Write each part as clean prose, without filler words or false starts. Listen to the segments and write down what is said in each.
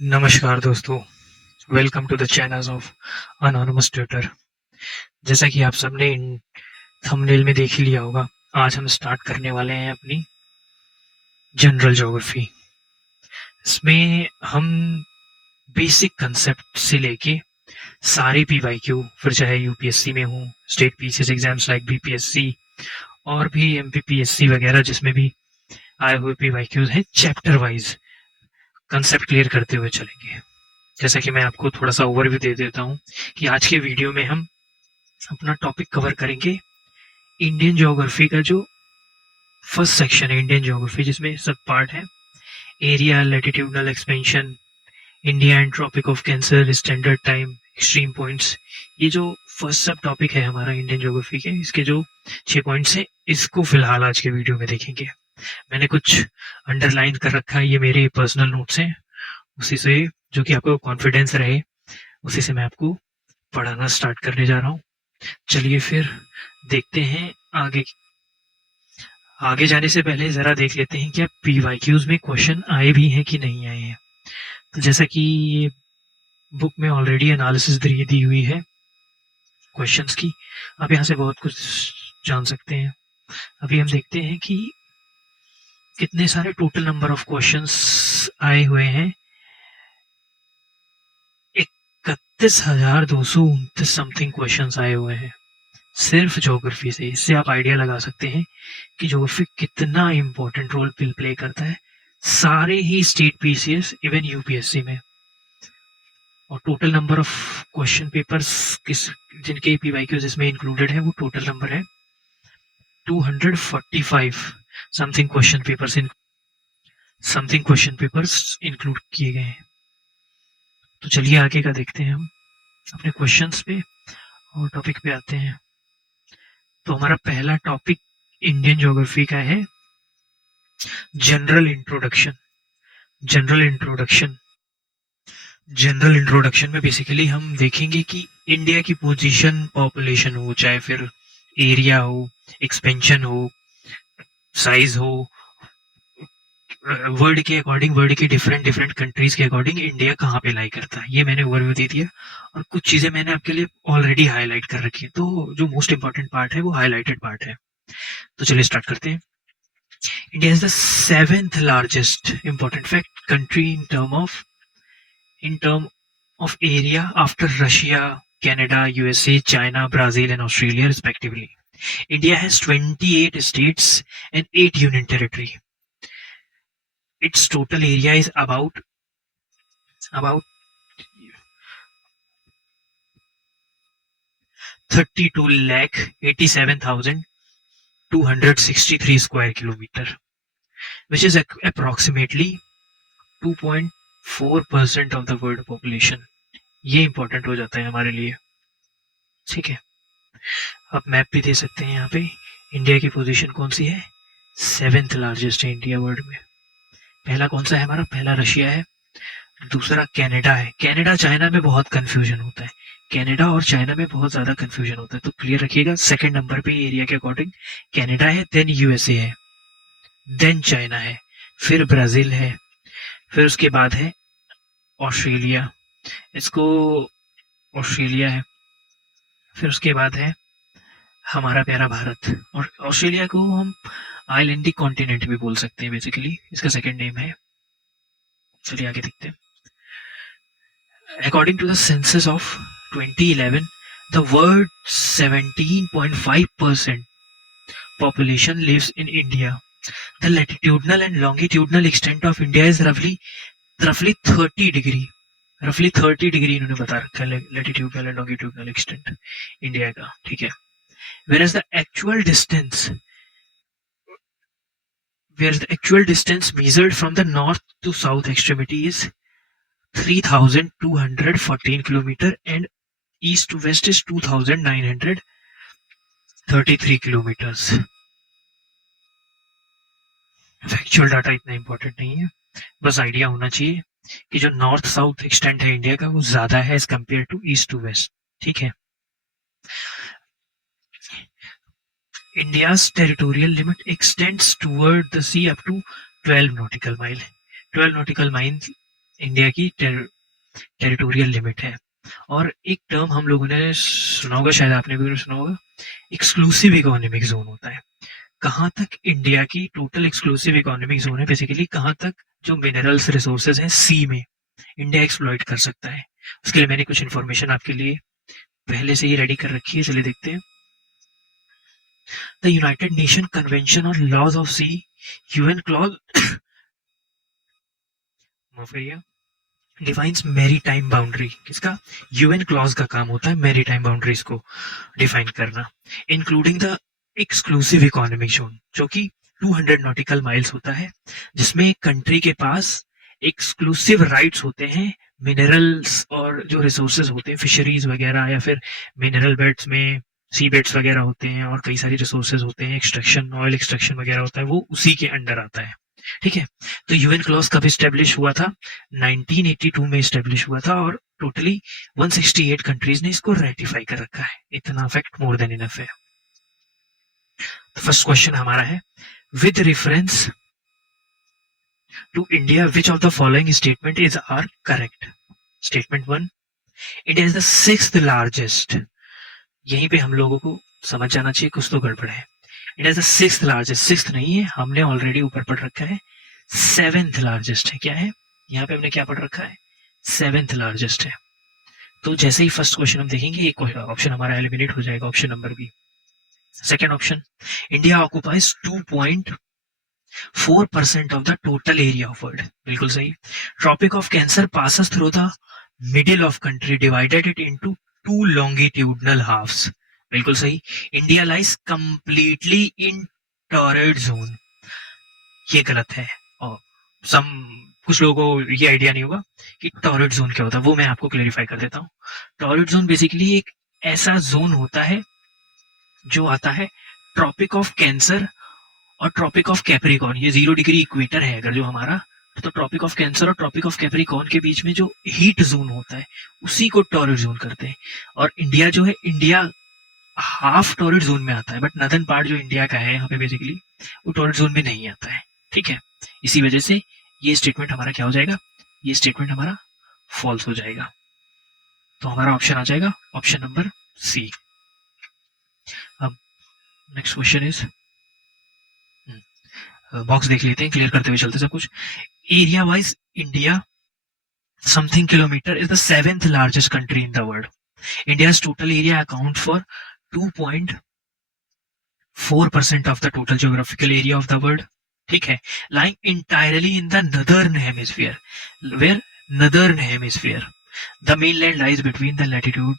नमस्कार दोस्तों, welcome to the channel of anonymous tutor. जैसा कि आप सबने इन थंबनेल में देख ही लिया होगा, आज हम स्टार्ट करने वाले हैं अपनी जनरल ज्योग्राफी। इसमें हम बेसिक कंसेप्ट से लेके सारे पीवाईक्यू, फिर चाहे यूपीएससी में हो, state PCS exams like BPSC और भी एमपीपीएससी वगैरह जिसमें भी आए हुए पीवाईक्यूज हैं, चैप्टर वाइज कंसेप्ट क्लियर करते हुए चलेंगे। जैसा कि मैं आपको थोड़ा सा ओवरव्यू दे देता हूँ कि आज के वीडियो में हम अपना टॉपिक कवर करेंगे इंडियन ज्योग्राफी का जो फर्स्ट सेक्शन है इंडियन ज्योग्राफी, जिसमें सब पार्ट है area, latitudinal expansion, India and tropic of cancer, standard time, extreme points. ये जो फर्स्ट सब टॉपिक है हमारा इंडियन ज्योग्राफी के, इसके जो 6 पॉइंट्स है, इसको फिलहाल आज के वीडियो में देखेंगे। मैंने कुछ अंडरलाइन कर रखा है, ये मेरे पर्सनल नोट्स हैं, उसी से जो कि आपको कॉन्फिडेंस रहे उसी से मैं आपको पढ़ाना स्टार्ट करने जा रहा हूँ। चलिए फिर देखते हैं आगे। आगे जाने से पहले ज़रा देख लेते हैं क्या पीवाईक्यूज में क्वेश्चन आए भी हैं कि नहीं आए हैं। तो जैसा कि ये बुक में ऑलरेडी एनालिसिस दी हुई है क्वेश्चंस की, आप यहाँ से बहुत कुछ जान सकते हैं। अभी हम देखते हैं कि कितने सारे टोटल नंबर ऑफ क्वेश्चंस आए हुए हैं। 31,229 समथिंग क्वेश्चंस आए हुए हैं सिर्फ ज्योग्राफी से। इससे आप आइडिया लगा सकते हैं कि ज्योग्राफी कितना इम्पोर्टेंट रोल प्ले करता है सारे ही स्टेट पीसीएस, इवन यूपीएससी में। और total number of question papers किस जिनके पीवाईक्यूज इसमें इंक्लूडेड है, वो टोटल नंबर है 245 समथिंग क्वेश्चन पेपर्स इंक्लूड किए गए हैं। तो चलिए आगे का देखते हैं हम अपने क्वेश्चंस पे और टॉपिक पे आते हैं। तो हमारा पहला टॉपिक इंडियन ज्योग्राफी का है general introduction. General introduction general introduction में बेसिकली हम देखेंगे कि इंडिया की पोजीशन, पॉपुलेशन हो, चाहे फिर एरिया हो, एक्सपेंशन हो, साइज हो, वर्ल्ड के अकॉर्डिंग, वर्ल्ड की डिफरेंट डिफरेंट कंट्रीज के अकॉर्डिंग इंडिया कहाँ पे लाई करता है, ये मैंने ओवरव्यू दे दिया। और कुछ चीजें मैंने आपके लिए ऑलरेडी हाईलाइट कर रखी है, तो जो मोस्ट इंपॉर्टेंट पार्ट है वो हाईलाइटेड पार्ट है। तो चलिए स्टार्ट करते हैं। India is the 7th largest important fact country in term of area after Russia, Canada, USA, China, Brazil, and Australia, respectively. India has 28 states and 8 union territory. Its total area is about 32 lakh 87,263 square kilometer, which is approximately 2.4% of the world population. ये important हो जाता है हमारे लिए, ठीक है। आप map भी दे सकते हैं यहाँ पे। इंडिया की पोजीशन कौन सी है? 7th लार्जेस्ट है इंडिया वर्ल्ड में। पहला कौन सा है हमारा? पहला रशिया है, दूसरा कनाडा है। कनाडा चाइना में बहुत कंफ्यूजन होता है, कनाडा और चाइना में बहुत ज्यादा कंफ्यूजन होता है, तो क्लियर रखिएगा। सेकंड नंबर पे एरिया के अकॉर्डिंग कनाडा है, देन यूएसए है, देन चाइना है, फिर ब्राजील है, फिर उसके बाद है ऑस्ट्रेलिया, इसको ऑस्ट्रेलिया है, फिर उसके बाद है हमारा प्यारा भारत। और ऑस्ट्रेलिया को हम आइलैंडिक कॉन्टिनेंट भी बोल सकते हैं, बेसिकली इसका सेकंड नेम है। चलिए आगे देखते हैं। According to the census of 2011, the world's 17.5% population lives in India. The latitudinal and longitudinal extent of India is roughly 30 degree. roughly 30 degree इन्होंने बता रखा है latitudinal and longitudinal extent India का, ठीक है। whereas the actual distance whereas the actual distance measured from the north to south extremity is 3,214 kilometer and east to west is 2,933 kilometers. Factual data इतना important नहीं है, बस idea होना चाहिए कि जो नॉर्थ साउथ एक्सटेंट है इंडिया का वो ज्यादा है as compared to east to west, ठीक है। India's territorial limit extends toward the sea up to 12 nautical mile. 12 nautical miles India की टेरिटोरियल लिमिट है। और एक टर्म हम लोगों ने सुना होगा, शायद आपने भी सुना होगा, एक्सक्लूसिव इकोनॉमिक जोन होता है। कहाँ तक इंडिया की टोटल एक्सक्लूसिव इकोनॉमिक जोन है, बेसिकली कहाँ तक जो मिनरल्स रिसोर्सेज हैं सी में इंडिया एक्सप्लॉइट कर सकता है। उसके लिए मैंने कुछ इन्फॉर्मेशन आपके लिए पहले से ही रेडी कर रखी है, चलिए देखते हैं। The United Nation Convention on laws of sea, UNCLOS, माफ करिए, डिफाइंस मैरी टाइम बाउंड्री। किसका? यूएन क्लॉज का काम होता है मैरी टाइम बाउंड्रीज को डिफाइन करना, including the exclusive economic zone, जो कि 200 नॉटिकल माइल्स होता है, जिसमें एक कंट्री के पास एक्सक्लूसिव राइट्स होते हैं मिनरल्स और जो रिसोर्सेज होते हैं फिशरीज वगैरह, या फिर मिनरल बेड्स में सी बेड्स वगैरह होते हैं, और कई सारी रिसोर्सेज होते हैं, एक्सट्रैक्शन, ऑयल एक्सट्रैक्शन वगैरह होता है, वो उसी के अंडर आता है। ठीक है, तो यूएन क्लॉज कब स्टेब्लिश हुआ था? 1982 में स्टेब्लिश हुआ था, और टोटली 168 कंट्रीज ने इसको रेटिफाई कर रखा है। इतना फैक्ट मोर देन इनफ है। फर्स्ट क्वेश्चन हमारा है, with reference to India which of the following statement is are correct? Statement 1, India is the sixth largest. यहीं पे हम लोगों को समझ जाना चाहिए कुछ तो गड़बड़ है। India is the sixth largest, sixth नहीं है, हमने ऑलरेडी ऊपर पढ़ रखा है, सेवेंथ लार्जेस्ट है। क्या है यहाँ पे हमने क्या पढ़ रखा है? सेवेंथ लार्जेस्ट है। तो जैसे ही फर्स्ट क्वेश्चन हम देखेंगे, एक ऑप्शन हमारा एलिमिनेट हो जाएगा, option number B. Second option, India occupies 2.4% of the total area of world. बिल्कुल सही। Tropic of cancer passes through the middle of country, divided it into 2 longitudinal halves. बिल्कुल सही। India lies completely in torrid zone. ये गलत है, और कुछ लोगों को ये आइडिया नहीं होगा कि टॉरड जोन क्या होता है, वो मैं आपको क्लेरिफाई कर देता हूँ। टॉरड जोन बेसिकली एक ऐसा जोन होता है जो आता है ट्रॉपिक ऑफ कैंसर और ट्रॉपिक ऑफ कैप्रिकॉर्न। ये 0 डिग्री इक्वेटर है अगर जो हमारा, तो ट्रॉपिक ऑफ कैंसर और ट्रॉपिक ऑफ कैप्रिकॉर्न के बीच में जो हीट जोन होता है उसी को टॉरड जोन करते हैं। और इंडिया जो है, इंडिया हाफ टॉरड जोन में आता है, बट नदर्न पार्ट जो इंडिया का है यहाँ पे बेसिकली वो टॉरड जोन में नहीं आता है। ठीक है, इसी वजह से ये स्टेटमेंट हमारा क्या हो जाएगा? ये स्टेटमेंट हमारा फॉल्स हो जाएगा। तो हमारा ऑप्शन आ जाएगा ऑप्शन नंबर सी। अब नेक्स्ट क्वेश्चन इज, बॉक्स देख लेते हैं, क्लियर करते हुए चलते सब कुछ। Area wise India something kilometre is the 7th largest country in the world. India's total area account for 2.4% of the total geographical area of the world. ठीक है, lying entirely in the northern hemisphere. Where? Northern hemisphere. The mainland lies between the latitude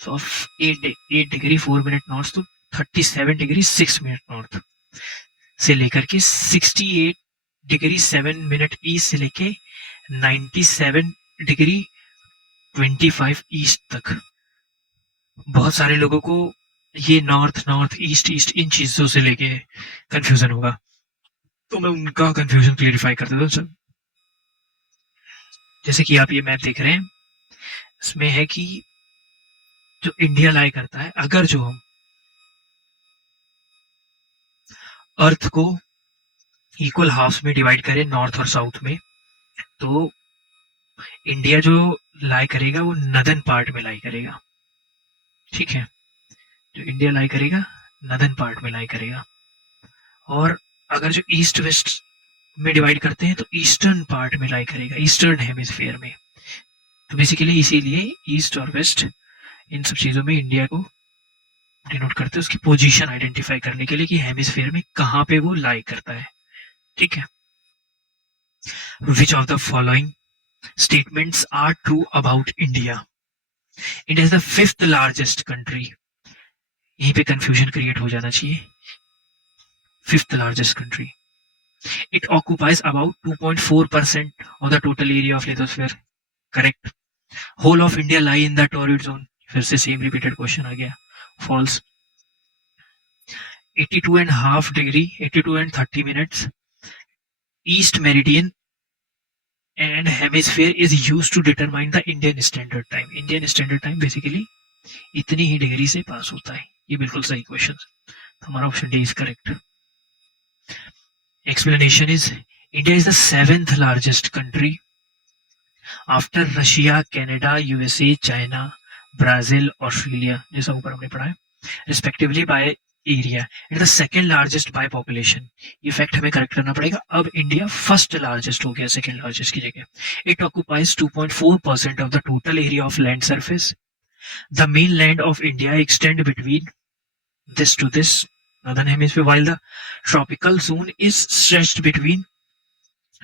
of 8 degree 4 minute north to 37 degree 6 minute north से लेकर के 68 degree 7 minute east से लेके 97 degree 25 east तक। बहुत सारे लोगों को ये नॉर्थ, नॉर्थ ईस्ट, ईस्ट इन चीजों से लेके कंफ्यूजन होगा, तो मैं उनका कंफ्यूजन क्लियरिफाई कर देता हूँ सर। जैसे कि आप ये मैप देख रहे हैं, इसमें है कि जो इंडिया लाई करता है, अगर जो हम अर्थ को इक्वल हाफ्स में डिवाइड करें नॉर्थ और साउथ में, तो इंडिया जो लाई करेगा वो नदर्न पार्ट में लाई करेगा। ठीक है, जो इंडिया लाई करेगा नदर्न पार्ट में लाई करेगा। और अगर जो ईस्ट वेस्ट में डिवाइड करते हैं तो ईस्टर्न पार्ट में लाई करेगा, ईस्टर्न हेमिस्फीयर में। तो बेसिकली इसीलिए ईस्ट और वेस्ट इन सब चीजों में इंडिया को डिनोट करते हैं उसकी पोजीशन आइडेंटिफाई करने के लिए कि हेमिस्फीयर में कहाँ पे वो लाई करता है। ठीक है, which of the following statements are true about India? India is the 5th largest country. यहीं पे कंफ्यूजन क्रिएट हो जाना चाहिए। 5th largest country. It occupies about 2.4% of the total area of lithosphere. Correct. Whole of India lie in the torrid zone. फिर से same repeated question आ गया। False. 82.5 degree, 82 and 30 minutes. East meridian and hemisphere is used to determine the Indian Standard Time. Indian Standard Time basically इतनी ही degree से pass होता है। ये बिल्कुल सही क्वेश्चन, हमारा option D is correct. Explanation is, India is the 7th largest country after Russia, Canada, USA, China, Brazil, Australia, जैसा ऊपर हमने पढ़ा है, respectively by area and the second largest by population. ये फैक्ट हमें करेक्ट करना पड़ेगा। अब इंडिया फर्स्ट लार्जेस्ट हो गया सेकेंड लार्जेस्ट की जगह। It occupies 2.4% of the total area of land surface. The main land of India extend between this to this northern hemisphere, while the tropical zone is stretched between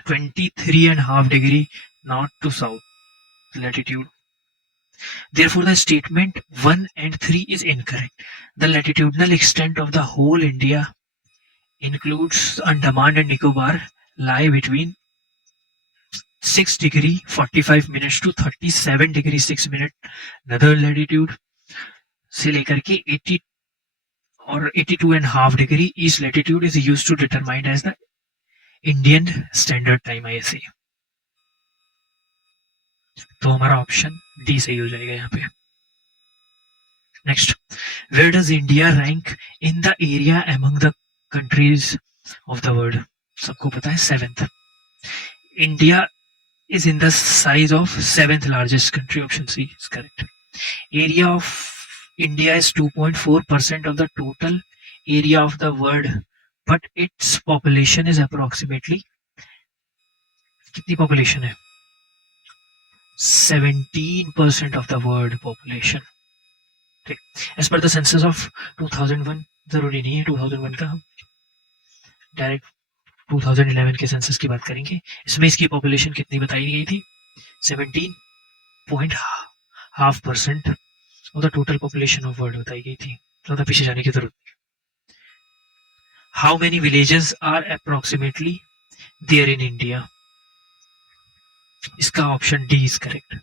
23.5 degree north to south latitude. Therefore, the statement 1 and 3 is incorrect. The latitudinal extent of the whole India includes Andaman and Nicobar lie between 6 degree 45 minutes to 37 degree 6 minute northern latitude से लेकर के 80 और 82.5 degree east latitude is used to determine as the Indian Standard Time ISA। तो हमारा option D सही हो जाएगा यहाँ पे। Next, where does India rank in the area among the countries of the world? सबको पता है 7th। India is in the size of 7th largest country, option C is correct. Area of India is 2.4% of the total area of the world, but its population is approximately, कितनी population है? 17% of the world population। ठीक, as per the census of 2001, जरूरी नहीं है 2001 का, हम direct 2011 के census की बात करेंगे। इसमें इसकी पॉपुलेशन कितनी बताई गई थी? 17.5% of the total population of world बताई गई थी। ज़्यादा पीछे जाने की जरूरत नहीं। How many villages are approximately there in India? इसका option D is correct.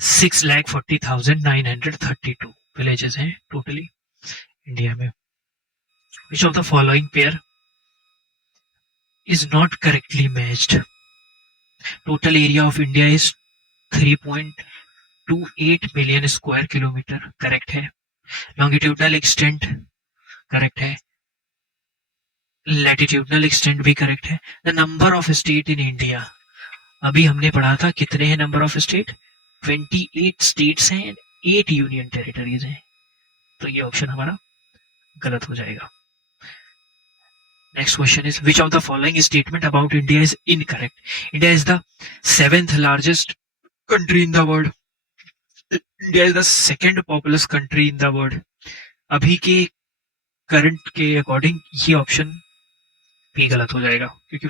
6,40,932 villages हैं टोटली इंडिया में। Which of the following pair is not correctly matched? Total area of India is 3.28 million square kilometer, correct है। Longitudinal extent correct है। Latitudinal extent भी correct है। The number of state in India, अभी हमने पढ़ा था कितने हैं number of state? 28 states हैं, 8 union territories हैं। तो ये ऑप्शन हमारा गलत हो जाएगा। Next question is, which of the following statement about India is incorrect? India is the 7th largest country in the world. India is the second populous country in the world. अभी के current के according ये option भी गलत हो जाएगा, क्योंकि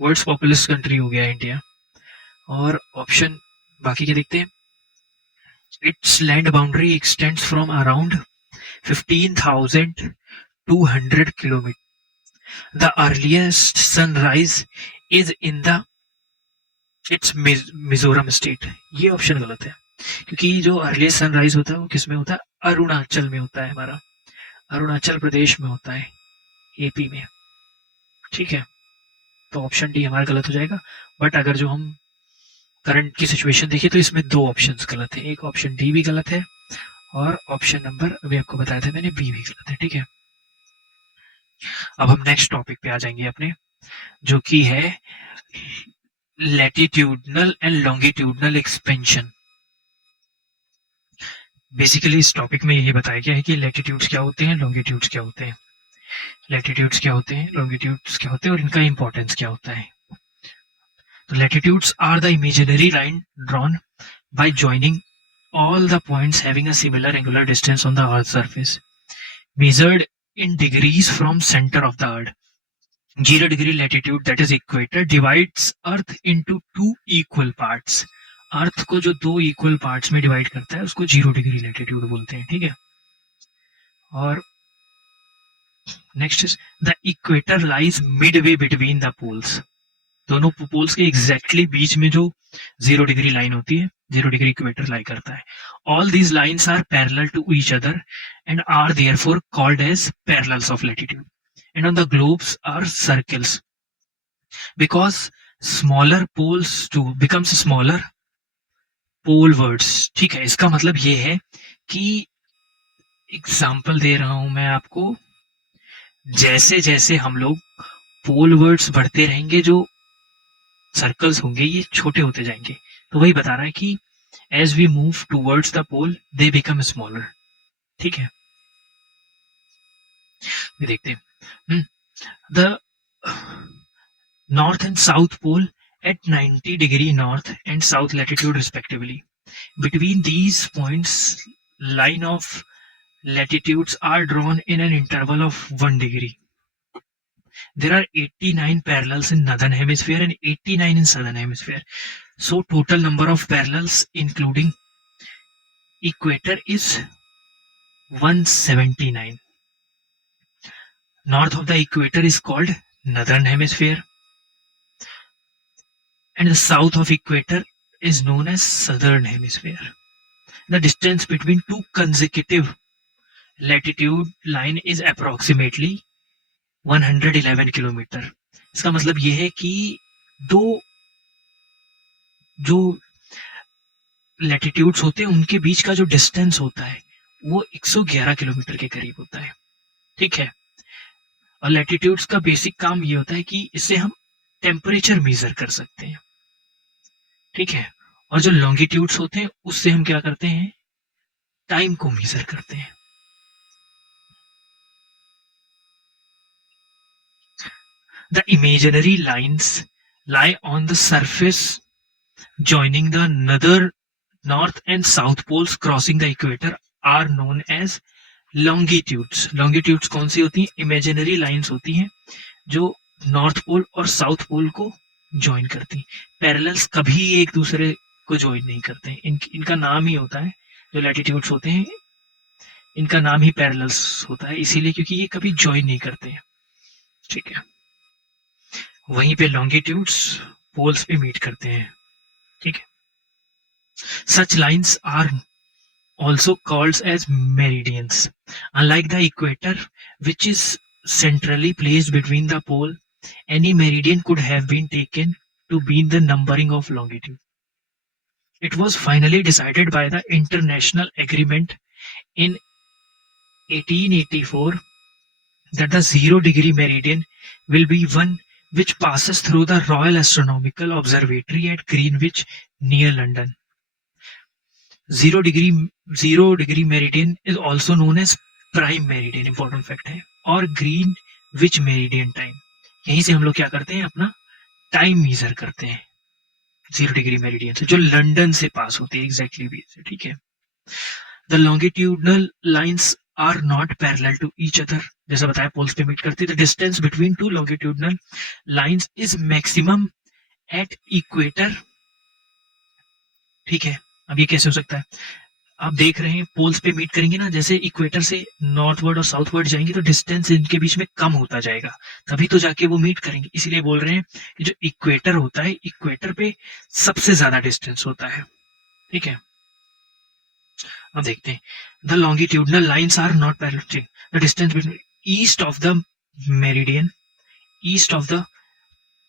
world's populace country हो गया इंडिया। और ऑप्शन बाकी के देखते हैं। It's land boundary extends from around 15,200 kilometre. The earliest sunrise is in the it's Mizoram state. ये ऑप्शन गलत है, क्योंकि जो अर्लीस्ट सनराइज होता है वो किस में होता है? अरुणाचल में होता है, हमारा अरुणाचल प्रदेश में होता है, एपी में। ठीक है, तो ऑप्शन डी हमारा गलत हो जाएगा। बट अगर जो हम करंट की सिचुएशन देखिए तो इसमें दो ऑप्शंस गलत है। एक ऑप्शन डी भी गलत है और ऑप्शन नंबर अभी आपको बताया था मैंने बी भी गलत है। ठीक है, अब हम नेक्स्ट टॉपिक पे आ जाएंगे अपने, जो कि है latitudinal and longitudinal expansion. Basically इस टॉपिक में यही बताया गया है कि लैटिट्यूड्स क्या होते हैं, लॉन्गिट्यूड्स क्या होते हैं, लैटिट्यूड्स क्या होते हैं, लॉन्गिट्यूड्स क्या होते हैं और इनका इंपॉर्टेंस क्या होता है। तो latitudes are the imaginary line drawn by joining all the points having a similar angular distance on the earth's surface, measured in degrees from center of the earth. 0 degree latitude, that is equator, divides earth into two equal parts. अर्थ को जो दो equal parts में divide करता है उसको 0 degree latitude बोलते हैं। ठीक है, और next is the equator lies midway between the poles. दोनों पोल्स के एग्जैक्टली बीच में जो 0 डिग्री लाइन होती है, 0 डिग्री इक्वेटर लाई करता है। All these lines are parallel to each other and are therefore called as parallels of latitude, and on the globes are circles because smaller poles to becomes smaller pole words. ठीक है, इसका मतलब ये है कि example दे रहा हूं मैं आपको, जैसे जैसे हम लोग पोलवर्ड्स बढ़ते रहेंगे, जो सर्कल्स होंगे ये छोटे होते जाएंगे। तो वही बता रहा है कि as we move towards the pole they become smaller. ठीक है, ये देखते हैं the north and south pole at 90 degree north and south latitude respectively. Between these points, line of latitudes are drawn in an interval of 1 degree. There are 89 parallels in northern hemisphere and 89 in southern hemisphere. So total number of parallels including equator is 179. North of the equator is called northern hemisphere and the south of equator is known as southern hemisphere. The distance between two consecutive latitude line is approximately 111 kilometre. इसका मतलब ये है कि दो जो latitudes होते हैं उनके बीच का जो डिस्टेंस होता है वो 111 किलोमीटर के करीब होता है। ठीक है, और लैटिट्यूड्स का बेसिक काम ये होता है कि इससे हम टेम्परेचर मेजर कर सकते हैं। ठीक है, और जो लॉन्गिट्यूड्स होते हैं उससे हम क्या करते हैं, टाइम को मेजर करते हैं। The imaginary lines lie on the surface joining the north and south poles crossing the equator are known as longitudes. Longitudes कौन सी होती हैं? इमेजिनरी लाइंस होती हैं जो नॉर्थ पोल और साउथ पोल को ज्वाइन करती हैं। पैरेलल्स कभी एक दूसरे को ज्वाइन नहीं करते हैं। इनका नाम ही होता है, जो लैटिट्यूड्स होते हैं इनका नाम ही पैरेलल्स होता है, इसीलिए क्योंकि ये कभी ज्वाइन नहीं करते हैं। ठीक है, वहीं पे लॉन्गिट्यूड्स पोल्स पे मीट करते हैं। ठीक है, such lines are also called as meridians. Unlike the equator, which is centrally placed between the pole, any meridian could have been taken to be the numbering of longitude. It was finally decided by the international agreement in 1884 that the 0-degree meridian will be one which passes through the Royal Astronomical Observatory at Greenwich near London. 0 degree meridian is also known as prime meridian, important fact है, और Greenwich meridian time। यहीं से हम लोग क्या करते हैं, अपना टाइम मेजर करते हैं 0 degree meridian से, जो लंदन से पास होती है एग्जैक्टली भी से। ठीक है, the longitudinal lines are not parallel to each other, जैसा बताया पोल्स पे मीट करती है। The distance between two longitudinal lines is maximum at equator. ठीक है, अब ये कैसे हो सकता है, आप देख रहे हैं पोल्स पे मीट करेंगे ना, जैसे इक्वेटर से नॉर्थवर्ड और साउथवर्ड जाएंगे तो डिस्टेंस इनके बीच में कम होता जाएगा, तभी तो जाके वो मीट करेंगे। इसीलिए बोल रहे हैं कि जो इक्वेटर होता है, इक्वेटर पे सबसे ज्यादा डिस्टेंस होता है। ठीक है, अब देखते हैं, the longitudinal lines are not parallel. The distance between east of the meridian, east of the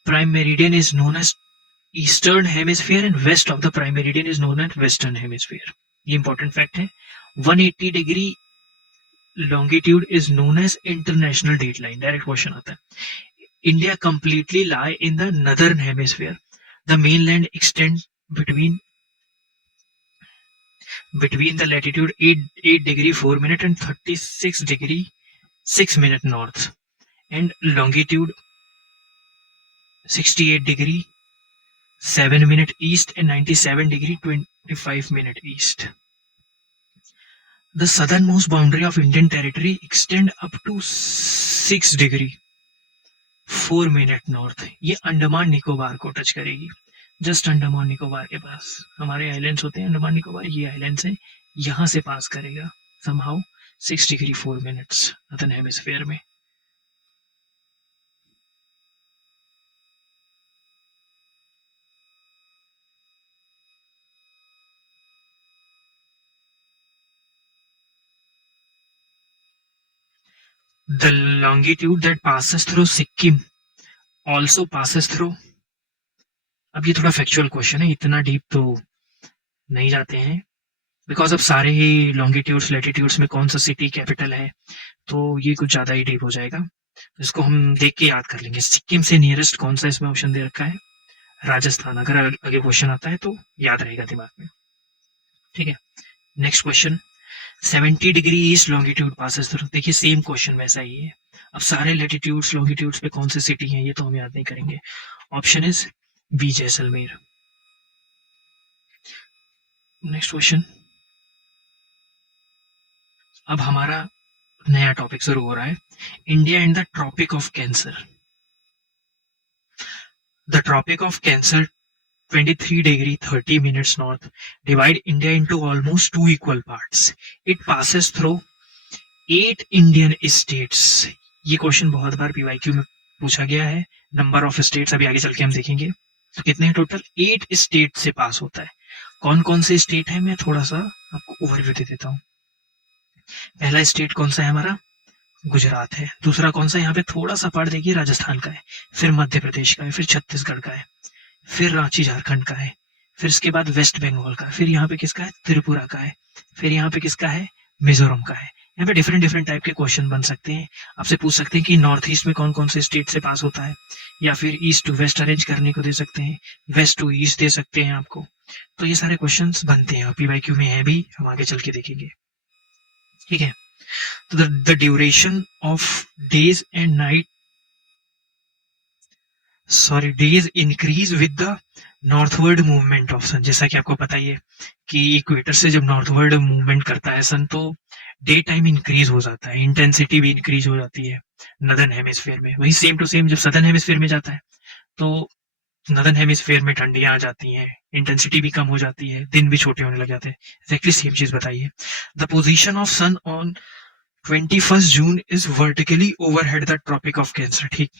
prime meridian is known as eastern hemisphere and west of the prime meridian is known as western hemisphere. ये important fact है। 180 degree longitude is known as international date line. Direct question आता है। India completely lie in the northern hemisphere. The mainland extend between the latitude 8 degree 4 minute and 36 degree 6 minute north and longitude 68 degree 7 minute east and 97 degree 25 minute east. The southernmost boundary of Indian territory extend up to 6 degree 4 minute north. ये अंडमान निकोबार को touch करेगी, just Andaman Nicobar के पास हमारे islands होते हैं, अंडमान निकोबार ये islands हैं, यहाँ से पास करेगा somehow 6 degree 4 minutes northern hemisphere में। The longitude that passes through Sikkim also passes through। अब ये थोड़ा फैक्चुअल क्वेश्चन है, इतना डीप तो नहीं जाते हैं, बिकॉज अब सारे ही लॉन्गिट्यूड्स लैटिट्यूड्स में कौन सा सिटी कैपिटल है, तो ये कुछ ज़्यादा ही डीप हो जाएगा। तो इसको हम देख के याद कर लेंगे। सिक्किम से नियरेस्ट कौन सा इसमें ऑप्शन दे रखा है? राजस्थान। अगर आगे क्वेश्चन आता है तो याद रहेगा दिमाग में। ठीक है, next question, 70 degree east longitude passes through. देखिए सेम क्वेश्चन वैसा ही है। अब सारे लेटीट्यूड्स लॉन्गिट्यूड्स पे कौन सी सिटी है ये तो हम याद नहीं करेंगे। Option is B, Jaisalmer. Next question, अब हमारा नया टॉपिक शुरू हो रहा है, India and the tropic of cancer. The tropic of cancer 23 degree 30 minutes north divide India into almost two equal parts. It passes through 8 Indian states. ये question बहुत बार PYQ में पूछा गया है। नंबर ऑफ स्टेट्स अभी आगे चल के हम देखेंगे। तो कितने हैं टोटल? 8 स्टेट से पास होता है। कौन कौन से स्टेट है मैं थोड़ा सा आपको ओवरव्यू दे देता हूँ। पहला स्टेट कौन सा है हमारा? गुजरात है। दूसरा कौन सा? यहाँ पे थोड़ा सा पार्ट देखिए, राजस्थान का है। फिर मध्य प्रदेश का है, फिर छत्तीसगढ़ का है, फिर रांची झारखंड का है, फिर इसके बाद वेस्ट बंगाल का, फिर यहाँ पे किसका है? त्रिपुरा का है, फिर यहाँ पे किसका है? मिजोरम का है। यहाँ पे डिफरेंट डिफरेंट टाइप के क्वेश्चन बन सकते हैं। आपसे पूछ सकते हैं कि नॉर्थ ईस्ट में कौन कौन से स्टेट से पास होता है, या फिर ईस्ट टू वेस्ट अरेंज करने को दे सकते हैं, वेस्ट टू ईस्ट दे सकते हैं आपको। तो ये सारे क्वेश्चन बनते हैं, PYQ में है भी, हम आगे चल के देखेंगे। ठीक है, तो the duration of days and night days increase with the northward movement of sun. जैसा कि आपको पता ही है कि इक्वेटर से जब नॉर्थवर्ड मूवमेंट करता है सन तो डे टाइम इंक्रीज हो जाता है, इंटेंसिटी भी इंक्रीज हो जाती है नदर्न हेमिस्फीयर में। वही सेम टू सेम जब सदर्न हेमिस्फीयर में जाता है तो नदर्न हेमिस्फीयर में ठंडियां आ जाती हैं, इंटेंसिटी भी कम हो जाती है, दिन भी छोटे होने लग जाते हैं। एक्जेक्टली सेम चीज बताइए। The position of sun on 21 June is vertically overhead the tropic of cancer. ठीक,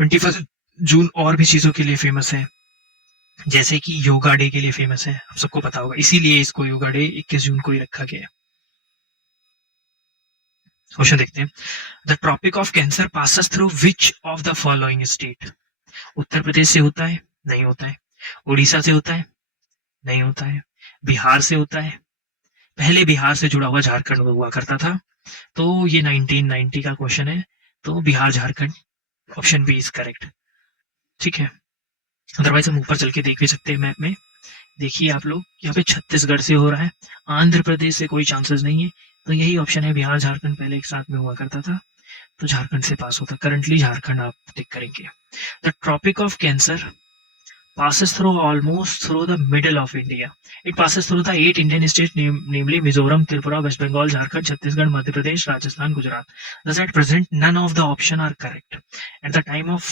21 जून और भी चीजों के लिए फेमस है, जैसे कि योगा डे के लिए फेमस है, आप सबको पता होगा, इसीलिए इसको योगा डे 21 जून को ही रखा गया है। क्वेश्चन देखते हैं, the tropic of cancer passes through which of the following state? Uttar Pradesh से होता है? नहीं होता है। उड़ीसा से होता है? नहीं होता है। बिहार से होता है? पहले बिहार से जुड़ा हुआ झारखंड हुआ करता था, तो ये 1990 का क्वेश्चन है, तो Bihar Jharkhand, option B is correct. ठीक है, अदरवाइज हम ऊपर चल के देख भी सकते हैं मैप में। देखिए आप लोग, यहाँ पे छत्तीसगढ़ से हो रहा है, आंध्र प्रदेश से कोई चांसेस नहीं है, तो यही ऑप्शन है। बिहार झारखंड पहले एक साथ में हुआ करता था, तो झारखंड से पास होता। करंटली झारखंड आप टिक करेंगे। The tropic of cancer passes through almost through the middle of India. It passes through the 8 Indian states, namely Mizoram, Tripura, West Bengal, Jharkhand, Chhattisgarh, Madhya Pradesh, Rajasthan, Gujarat. Thus at present, none of the option are correct. At the time of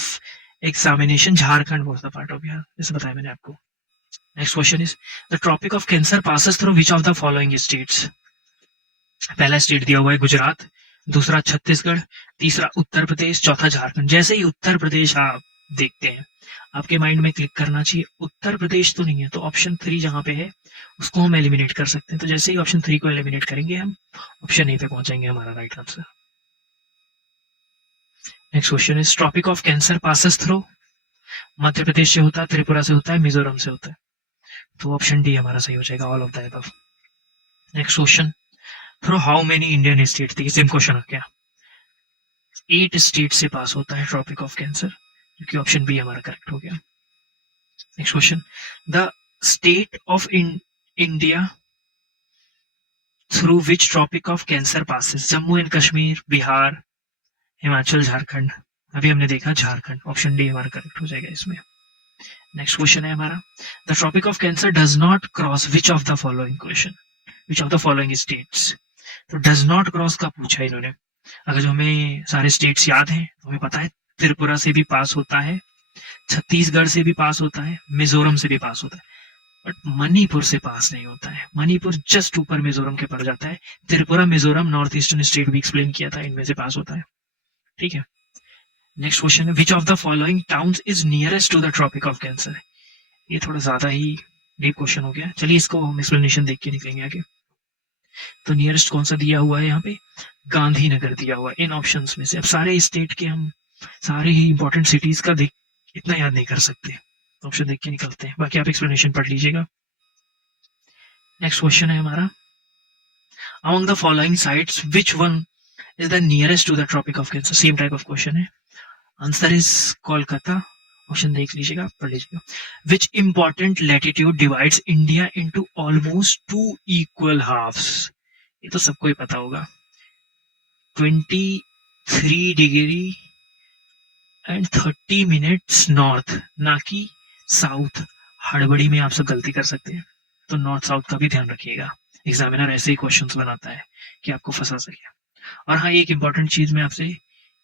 examination, Jharkhand was the part of Bihar. इसे बताया मैंने आपको। Next question is, the Tropic of Cancer passes through which of the following states? पहला state दिया हुआ है गुजरात, दूसरा छत्तीसगढ़, तीसरा उत्तर प्रदेश, चौथा झारखंड। जैसे ही उत्तर प्रदेश आप देखते हैं, आपके माइंड में क्लिक करना चाहिए उत्तर प्रदेश तो नहीं है, तो ऑप्शन 3 जहां पे है उसको हम एलिमिनेट कर सकते हैं। तो जैसे ही ऑप्शन 3 को एलिमिनेट करेंगे हम ऑप्शन ए पे पहुंचेंगे, हमारा right answer. Next question is, Tropic of cancer passes through, Madhya Pradesh से होता है, त्रिपुरा से होता है, मिजोरम से होता है, तो ऑप्शन डी हमारा सही हो जाएगा, all of the above. Next question, through how many Indian state? देखिए सेम क्वेश्चन आ गया, 8 स्टेट से पास होता है ट्रॉपिक ऑफ कैंसर, क्योंकि ऑप्शन बी हमारा करेक्ट हो गया। Next question, the state of India through which tropic of cancer passes? Jammu and Kashmir, Bihar, Himachal, Jharkhand. अभी हमने देखा झारखंड, ऑप्शन डी हमारा करेक्ट हो जाएगा इसमें। नेक्स्ट क्वेश्चन है हमारा, the tropic of cancer does not cross which of the following question, which of the following states? तो डज नॉट क्रॉस का पूछा इन्होंने। अगर जो हमें सारे स्टेट्स याद हैं तो हमें पता है त्रिपुरा से भी पास होता है, छत्तीसगढ़ से भी पास होता है, मिजोरम से भी पास होता है, बट मणिपुर से पास नहीं होता है। मणिपुर जस्ट ऊपर मिजोरम के पड़ जाता है। Tripura, Mizoram north eastern state भी एक्सप्लेन किया था, इनमें से पास होता है। ठीक है, नेक्स्ट क्वेश्चन है, which of the following towns is nearest to the tropic of cancer? ये थोड़ा ज्यादा ही डीप क्वेश्चन हो गया, चलिए इसको हम एक्सप्लेनेशन देख के निकलेंगे आगे। तो नियरेस्ट कौन सा दिया हुआ है यहाँ पे? गांधीनगर दिया हुआ है इन ऑप्शंस में से। अब सारे स्टेट के हम सारे ही इंपॉर्टेंट सिटीज का देख इतना याद नहीं कर सकते, ऑप्शन देख के निकलते हैं, बाकी आप एक्सप्लेनेशन पढ़ लीजिएगा। नेक्स्ट क्वेश्चन है हमारा, among the following sites which one is the nearest to the tropic of Cancer? Same type of question है, आंसर इज कोलकाता। ऑप्शन देख लीजिएगा, पढ़ लीजिएगा। Which important latitude divides India into almost 2 equal halves? ये तो सबको ही पता होगा। 23 डिग्री एंड 30 मिनट्स नॉर्थ, ना कि साउथ। हड़बड़ी में आप सब गलती कर सकते हैं, तो नॉर्थ साउथ का भी ध्यान रखिएगा। एग्जामिनर ऐसे ही क्वेश्चंस बनाता है कि आपको फंसा सके। और हाँ, एक इंपॉर्टेंट चीज मैं आपसे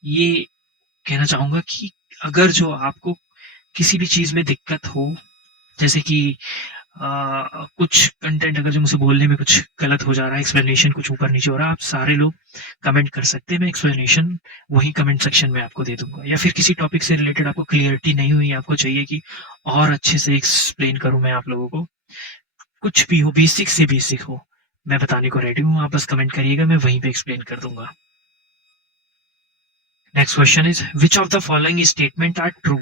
ये कहना चाहूंगा कि अगर जो आपको किसी भी चीज में दिक्कत हो, जैसे कि कुछ कंटेंट अगर जो मुझसे बोलने में कुछ गलत हो जा रहा है, एक्सप्लेनेशन कुछ ऊपर नीचे हो रहा है, आप सारे लोग कमेंट कर सकते हैं। मैं एक्सप्लेनेशन वही कमेंट सेक्शन में आपको दे दूंगा। या फिर किसी टॉपिक से रिलेटेड आपको क्लियरिटी नहीं हुई, आपको चाहिए कि और अच्छे से एक्सप्लेन करूं मैं आप लोगों को, कुछ भी हो, बेसिक से बेसिक हो, मैं बताने को रेडी हूँ। आप बस कमेंट करिएगा, मैं वहीं पे एक्सप्लेन कर दूंगा। Next question is which of the following statement are true?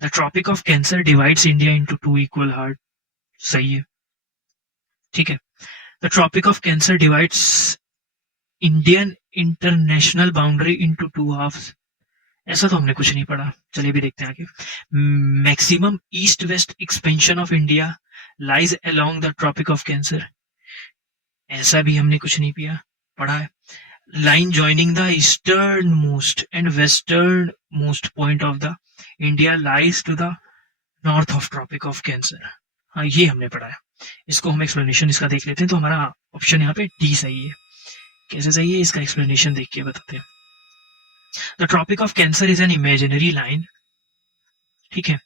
The tropic of cancer divides India into 2 equal heart. सही है, ठीक है। The tropic of cancer divides Indian international boundary into 2 halves। ऐसा तो हमने कुछ नहीं पढ़ा, चलिए भी देखते हैं आगे। Maximum east west expansion of India lies along the tropic of cancer. ऐसा भी हमने कुछ नहीं पढ़ा है। Line joining the eastern most and western most point of the India lies to the north of tropic of cancer. हाँ, ये हमने पढ़ा है। इसको हम एक्सप्लेनेशन इसका देख लेते हैं। तो हमारा ऑप्शन यहाँ पे डी सही है। कैसे सही है, इसका एक्सप्लेनेशन देख के बताते हैं। The tropic of cancer is an imaginary line, ठीक है।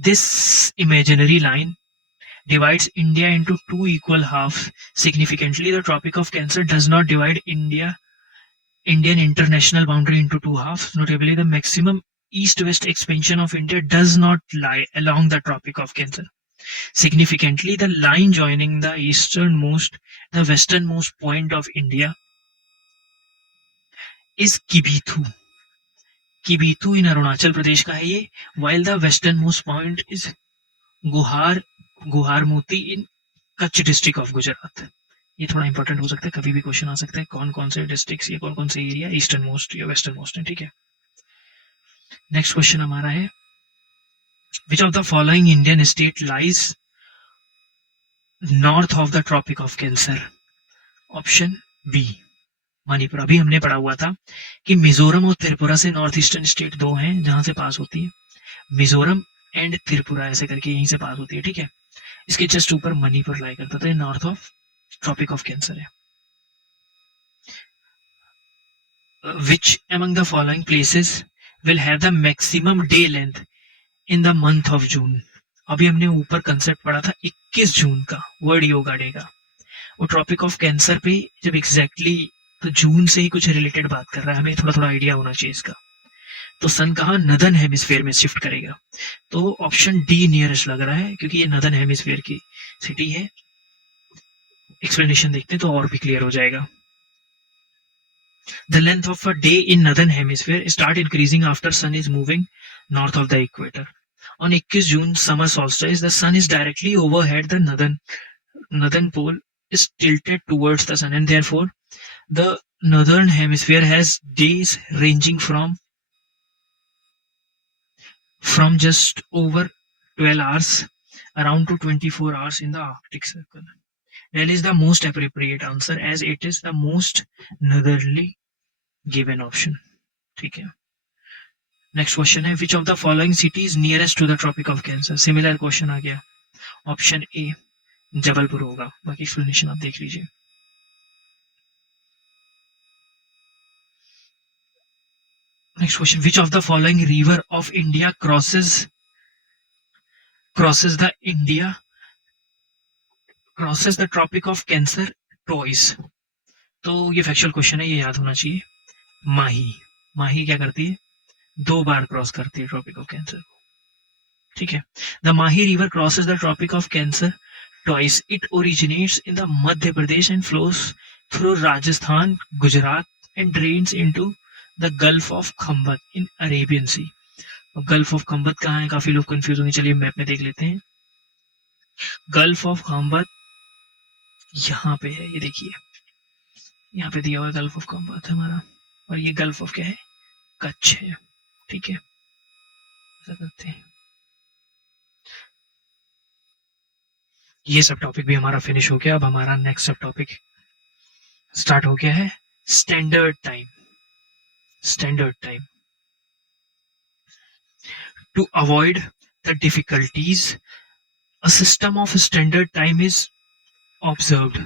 This imaginary line divides India into 2 equal halves. Significantly, the Tropic of Cancer does not divide Indian international boundary into 2 halves. Notably, the maximum east-west expansion of India does not lie along the Tropic of Cancer. Significantly, the line joining the westernmost point of India is Kibithu. Kibithu in Arunachal Pradesh का है ये, while the westernmost point is Guhar Moti in Kutch district of Gujarat. ये थोड़ा important हो सकता है, कभी भी क्वेश्चन आ सकता है। कौन कौन से डिस्ट्रिक्ट, ये कौन कौन से एरिया ईस्टर्न मोस्ट या वेस्टर्न मोस्ट है, ठीक है। नेक्स्ट क्वेश्चन हमारा है which of the following Indian state lies north of the tropic of cancer? Option B Manipur. अभी हमने पढ़ा हुआ था कि मिजोरम और त्रिपुरा से नॉर्थ ईस्टर्न स्टेट दो हैं जहां से पास होती है। मिजोरम एंड त्रिपुरा ऐसे करके यहीं से पास होती है, ठीक है। इसके जस्ट ऊपर मणिपुर लाई करता था, north of tropic of cancer है। Which among the following places will have the maximum day length in the month of June? अभी हमने ऊपर कंसेप्ट पढ़ा था 21 जून का, वर्ल्ड योगा डे का। वो ट्रॉपिक ऑफ कैंसर पे जब एग्जैक्टली तो जून से ही कुछ रिलेटेड बात कर रहा है, हमें थोड़ा थोड़ा आइडिया होना चाहिए इसका। तो सन कहाँ, नदर्न हेमिस्फीयर में शिफ्ट करेगा। तो ऑप्शन डी नियरेस्ट लग रहा है, क्योंकि ये नदर्न हेमिस्फीयर की सिटी है। एक्सप्लेनेशन देखते हैं तो और भी क्लियर हो जाएगा। The length of a day in northern hemisphere start increasing after sun is moving north of the equator. On 21 June summer solstice, the sun is directly overhead. The northern pole is tilted towards the sun, and therefore the northern hemisphere has days ranging from just over 12 hours around to 24 hours in the Arctic Circle. That is the most appropriate answer as it is the most northerly given option, ठीक है। Next question है which of the following cities nearest to the tropic of Cancer? Similar question आ गया। Option ए जबलपुर होगा, बाकी explanation आप देख लीजिए। Next question which of the following river of India crosses the tropic of cancer twice? तो ये फैक्चुअल क्वेश्चन है, ये याद होना चाहिए। माही क्या करती है, 2 बार क्रॉस करती है ट्रॉपिक ऑफ कैंसर को, ठीक है। The Mahi river crosses the tropic of cancer twice. It originates in the Madhya Pradesh and flows through Rajasthan, Gujarat and drains into the gulf of Khambhat in Arabian sea. Gulf of Khambhat कहाँ है, काफी लोग कंफ्यूज होंगे, चलिए मैप में देख लेते हैं। गल्फ ऑफ खंबत यहाँ पे है, ये देखिए यहाँ पे दिया हुआ है, गल्फ ऑफ खंबत हमारा, और ये गल्फ ऑफ क्या है, कच्छ है। ठीक है, ऐसा करते हैं। ये सब टॉपिक भी हमारा फिनिश हो गया। अब हमारा नेक्स्ट सब टॉपिक स्टार्ट हो गया है, standard time. Standard time, to avoid the difficulties, a system of standard time is observed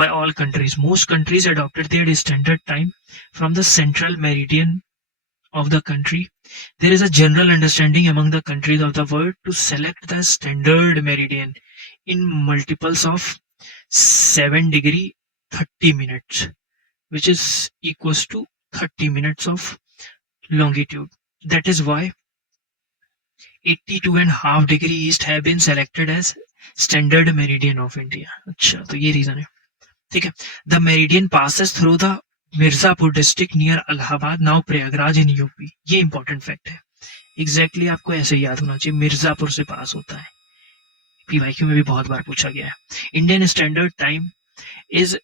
by all countries. Most countries adopted their standard time from the central meridian of the country. There is a general understanding among the countries of the world to select the standard meridian in multiples of 7 degree 30 minutes, which is equals to 30 minutes of longitude. That is why 82.5 degree east have been selected as standard meridian of India. अच्छा, तो ये reason है। ठीक है, the meridian passes through the Mirzapur district near Allahabad, now Prayagraj in UP. ये important fact है, exactly आपको ऐसे याद होना चाहिए, मिर्जापुर से पास होता है। पीवाईक्यू में भी बहुत बार पूछा गया है। Indian standard time is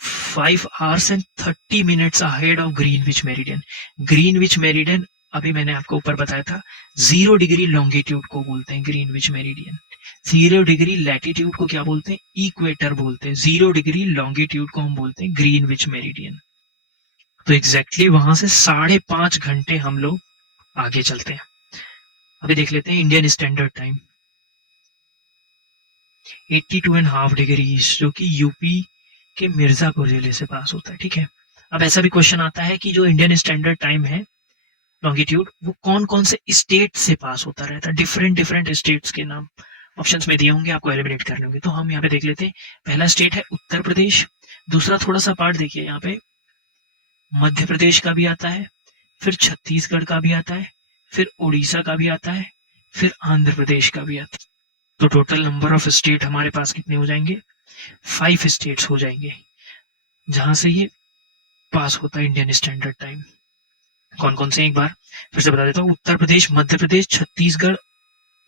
5 hours and 30 minutes ahead of Greenwich meridian. Greenwich meridian अभी मैंने आपको ऊपर बताया था, 0 डिग्री लॉन्गिट्यूड को बोलते हैं ग्रीनविच मेरिडियन। 0 डिग्री लैटिट्यूड को क्या बोलते हैं, इक्वेटर बोलते हैं। 0 डिग्री लॉन्गिट्यूड को हम बोलते हैं ग्रीनविच मेरिडियन। तो एग्जैक्टली वहां से 5.5 घंटे हम लोग आगे चलते हैं। अभी देख लेते हैं इंडियन स्टैंडर्ड टाइम 82.5 डिग्री, जो कि यूपी के मिर्जापुर जिले से पास होता है। ठीक है, अब ऐसा भी क्वेश्चन आता है कि जो इंडियन स्टैंडर्ड टाइम है लॉन्गिट्यूड, वो कौन कौन से स्टेट से पास होता रहता है। डिफरेंट डिफरेंट स्टेट्स के नाम ऑप्शंस में दिए होंगे, आपको एलिमिनेट करने होंगे। तो हम यहाँ पे देख लेते हैं। पहला स्टेट है उत्तर प्रदेश। दूसरा थोड़ा सा पार्ट देखिए, यहाँ पे मध्य प्रदेश का भी आता है, फिर छत्तीसगढ़ का भी आता है, फिर उड़ीसा का भी आता है, फिर आंध्र प्रदेश का भी आता है। तो टोटल नंबर ऑफ स्टेट हमारे पास कितने हो जाएंगे, 5 स्टेट्स हो जाएंगे जहां से ये पास होता है इंडियन स्टैंडर्ड टाइम। कौन कौन से, एक बार फिर से बता देता हूँ। उत्तर प्रदेश, मध्य प्रदेश, छत्तीसगढ़,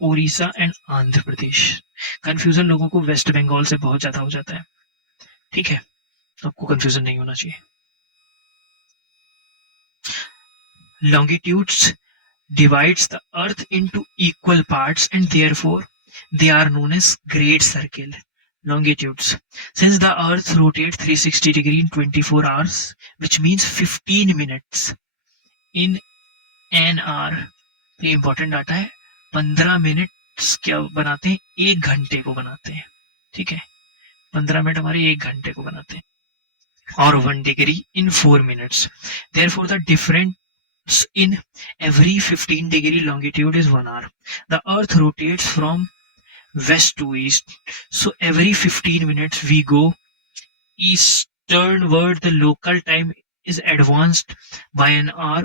उड़ीसा एंड आंध्र प्रदेश। कंफ्यूजन लोगों को वेस्ट बंगाल से बहुत ज्यादा हो जाता है। ठीक है, तो आपको कंफ्यूजन नहीं होना चाहिए। Longitudes divides the earth into equal parts and therefore they are known as great circle. Longitudes, since the earth rotates 360 degree in 24 hours, which means 15 minutes in an hour, ये इंपॉर्टेंट डाटा है। 15 minute क्या बनाते हैं, 1 घंटे को बनाते हैं। ठीक है, 15 मिनट हमारे 1 घंटे को बनाते हैं, और 1 degree in 4 minutes. Therefore the difference in every 15 degree longitude is 1 hour. The earth rotates from west to east, so every 15 minutes we go easternward. The local time is advanced by an hour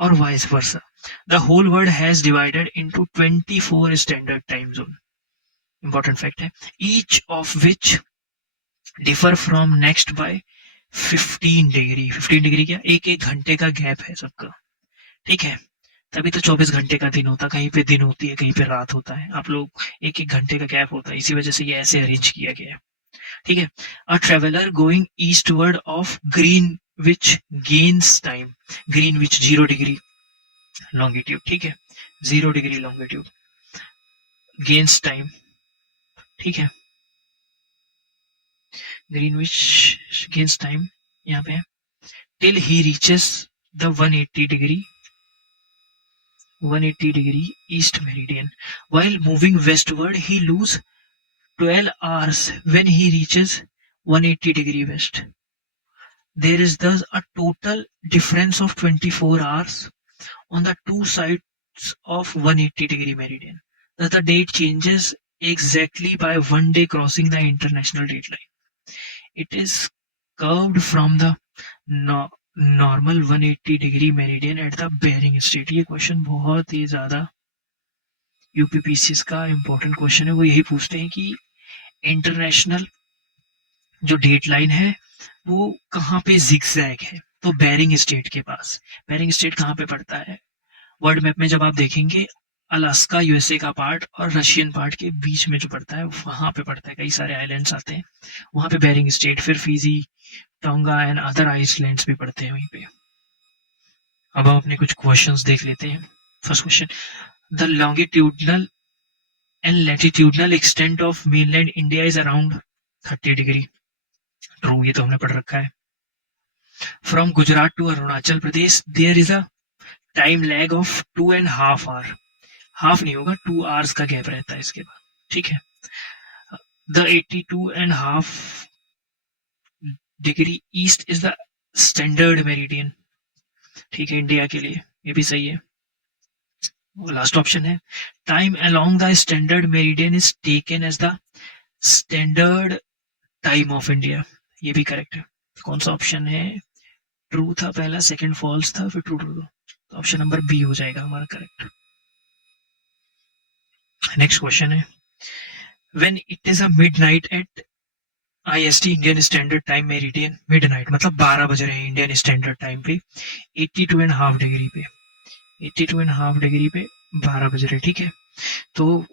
or vice versa. The whole world has divided into 24 standard time zone. Important fact है, each of which differ from next by 15 degree. 15 degree क्या, एक एक घंटे का gap है सबका। ठीक है, तभी तो 24 घंटे का दिन होता है। कहीं पे दिन होती है, कहीं पे रात होता है। आप लोग एक एक घंटे का गैप होता है, इसी वजह से ये ऐसे अरेंज किया गया है। ठीक है, अ traveller going eastward of green which gains time. Green which 0 degree longitude. ठीक है, 0 डिग्री लॉन्गिट्यूड गेन्स टाइम। ठीक है, ग्रीन विच गेन्स टाइम यहाँ पे till he reaches the 180 degree east meridian. While moving westward, he loses 12 hours when he reaches 180 degree west. There is thus a total difference of 24 hours on the two sides of 180 degree meridian. Thus the date changes exactly by 1 day crossing the international date line. It is curved from the normal 180 degree meridian at the Bering strait. ये question बहुत ही ज्यादा UPPCS का important question है। वो यही पूछते हैं कि इंटरनेशनल जो डेट लाइन है वो कहाँ पे जिगजैग है, तो बेरिंग स्टेट के पास। बेरिंग स्टेट कहाँ पे पड़ता है, वर्ल्ड मैप में जब आप देखेंगे अलास्का यूएसए का पार्ट और रशियन पार्ट के बीच में जो पड़ता है वहां पे पड़ता है। कई सारे आइलैंड्स आते हैं वहां पे बेरिंग स्टेट, फिर Fiji, tonga and other islands भी पड़ते हैं वहीं पे। अब हम अपने कुछ क्वेश्चंस देख लेते हैं। First question, the longitudinal and latitudinal extent of mainland India is around 30 degree. True, ये तो हमने पढ़ रखा है। From Gujarat to Arunachal Pradesh there is a time lag of 2.5 hour. Half नहीं होगा, 2 आवर्स का गैप रहता है इसके बाद, ठीक है। The 82.5 degree east is the standard meridian, ठीक है, इंडिया के लिए, ये भी सही है। लास्ट ऑप्शन है, time along the standard meridian is taken as the standard time of India, ये भी करेक्ट है। कौन सा ऑप्शन है? ट्रू था पहला, सेकंड फॉल्स था, फिर ट्रू ट्रू, तो ऑप्शन नंबर बी हो जाएगा हमारा करेक्ट। नेक्स्ट क्वेश्चन है, when it is a midnight at IST Indian standard time meridian, midnight मतलब 12 बज रहे हैं इंडियन स्टैंडर्ड टाइम पे 82.5 डिग्री पे, 82.5 डिग्री पे 12 बज रहे, ठीक है। तो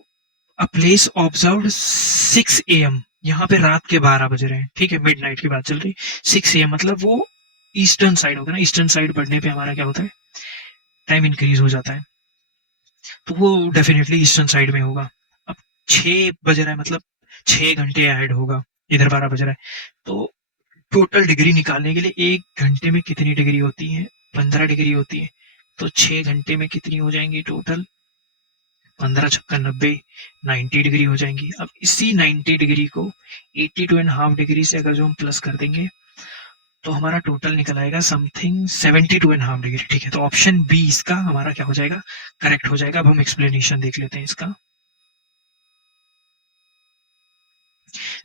अ प्लेस ऑब्जर्व्ड 6 AM, यहाँ पे रात के 12 बज रहे हैं, ठीक है, मिडनाइट की बात चल रही। 6 AM मतलब वो ईस्टर्न साइड होगा ना, ईस्टर्न साइड बढ़ने पे हमारा क्या होता है, टाइम इंक्रीज हो जाता है, तो वो डेफिनेटली ईस्टर्न साइड में होगा। अब 6 बज रहा है मतलब 6 घंटे ऐड होगा, इधर 12 बज रहा है, तो टोटल डिग्री निकालने के लिए 1 घंटे में कितनी डिग्री होती है, 15 डिग्री होती है, तो 6 घंटे में कितनी हो जाएंगी टोटल, 15 छक्का 90, 90 डिग्री हो जाएंगी। अब इसी 90 डिग्री को 82.5 डिग्री से अगर जो हम प्लस कर देंगे तो हमारा टोटल निकल आएगा समथिंग 72.5 डिग्री, ठीक है। तो ऑप्शन बी इसका हमारा क्या हो जाएगा, करेक्ट हो जाएगा। अब हम एक्सप्लेनेशन देख लेते हैं इसका।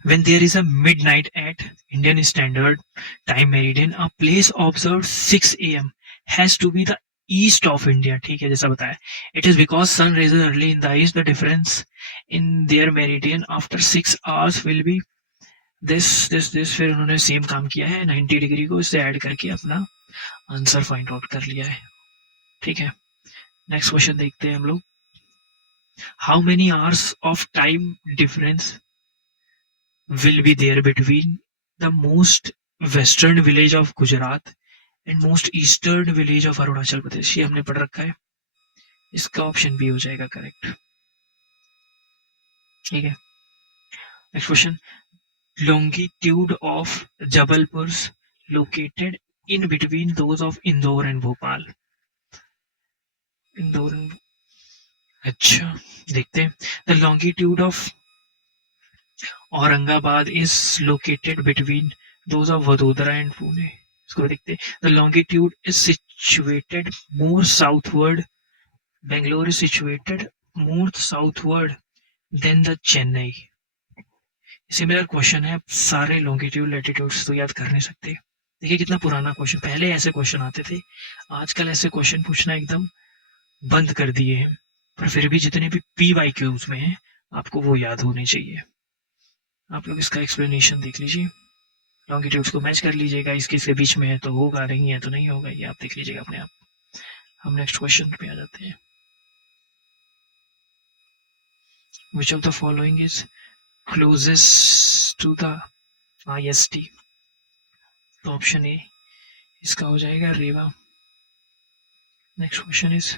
When there is a midnight at Indian Standard Time Meridian, a place observed 6 AM has to be the east of India, ठीक है, जैसा बताया। It is because sun rises early in the east, the difference in their meridian after 6 hours will be this, फिर उन्होंने same काम किया है, 90 degree को इससे ऐड करके अपना आंसर फाइंड आउट कर लिया है, ठीक है। नेक्स्ट क्वेश्चन देखते हैं हम लोग। How many hours of time difference will be there between the most western village of Gujarat and most eastern village of Arunachal Pradesh, ये हमने पढ़ रखा है, इसका ऑप्शन बी हो जाएगा करेक्ट, ठीक है। Next question, longitude of Jabalpur located in between those of Indore and Bhopal, Indore, अच्छा देखते हैं। The longitude of Aurangabad is located between those of Vadodara and Pune, इसको देखते हैं। The longitude is situated more southward, Bangalore is situated more southward than the Chennai. Similar question है, सारे longitude latitudes तो याद कर नहीं सकते। देखिए कितना पुराना क्वेश्चन, पहले ऐसे क्वेश्चन आते थे, आजकल ऐसे क्वेश्चन पूछना एकदम बंद कर दिए हैं, पर फिर भी जितने भी PYQs में हैं आपको वो याद होने चाहिए। आप लोग इसका एक्सप्लेनेशन देख लीजिए, लॉन्गिट्यूड्स को मैच कर लीजिएगा, इसके इसके बीच में है तो होगा, नहीं है तो नहीं होगा, ये आप देख लीजिएगा अपने आप। हम नेक्स्ट क्वेश्चन पे आ जाते हैं। Which of the following is closest to the IST, तो ऑप्शन ए इसका हो जाएगा Rewa. Next question is,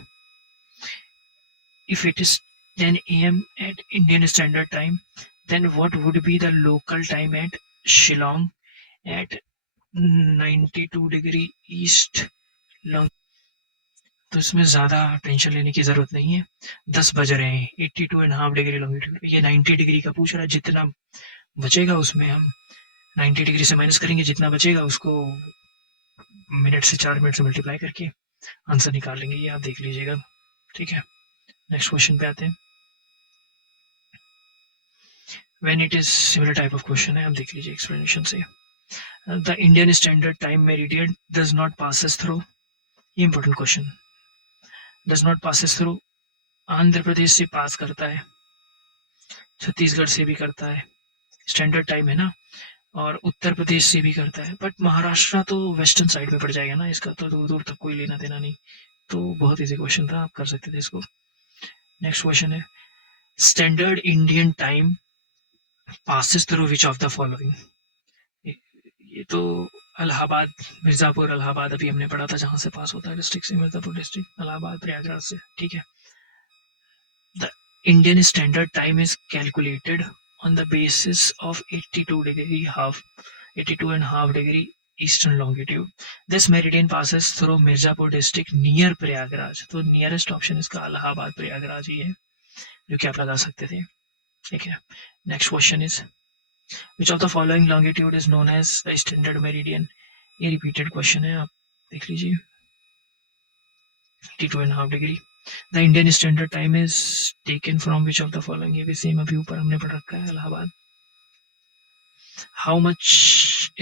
if it is 10 AM at Indian Standard Time, then what would be the local time at Shillong at 92 degree east long, तो इसमें ज़्यादा tension लेने की ज़रूरत नहीं है। 10 बज रहे हैं, 82.5 डिग्री लॉन्गिट्यूड, ये 90 डिग्री का पूछ रहा है, जितना बचेगा उसमें हम 90 डिग्री से माइनस करेंगे, जितना बचेगा उसको मिनट से 4 मिनट से मल्टीप्लाई करके आंसर निकाल लेंगे, ये आप देख लीजिएगा, ठीक है। नेक्स्ट क्वेश्चन पे आते हैं। When it is similar type of question है, आप देख लीजिए एक्सप्लेनेशन से। The Indian standard time meridian does not passes through, ये important question, does not passes through, Andhra Pradesh से पास करता है, छत्तीसगढ़ से भी करता है, स्टैंडर्ड टाइम है ना, और उत्तर प्रदेश से भी करता है, बट महाराष्ट्र तो वेस्टर्न साइड में पड़ जाएगा ना, इसका तो दूर दूर तक कोई लेना देना नहीं, तो बहुत इजी क्वेश्चन था, आप कर सकते थे इसको। नेक्स्ट क्वेश्चन है, standard Indian time passes through which of the following, ये तो इलाहाबाद, मिर्ज़ापुर, इलाहाबाद अभी हमने पढ़ा था, जहाँ से पास होता है डिस्ट्रिक्ट से, मिर्ज़ापुर डिस्ट्रिक्ट, इलाहाबाद, प्रयागराज से, ठीक है। The Indian standard time is calculated on the basis of 82 and half degree eastern longitude. This meridian passes through Mirzapur district near Prayagraj. तो नियरेस्ट ऑप्शन इसका इलाहाबाद प्रयागराज ही है, जो कि आप लगा सकते थे, ठीक है। Next question is which of the following longitude is known as the standard meridian. ये रिपीटेड क्वेश्चन है, आप देख लीजिए। 82 and half degree. The Indian standard time is taken from which of the following? ये भी सेम अभी ऊपर हमने पढ़ रखा है, Allahabad. How much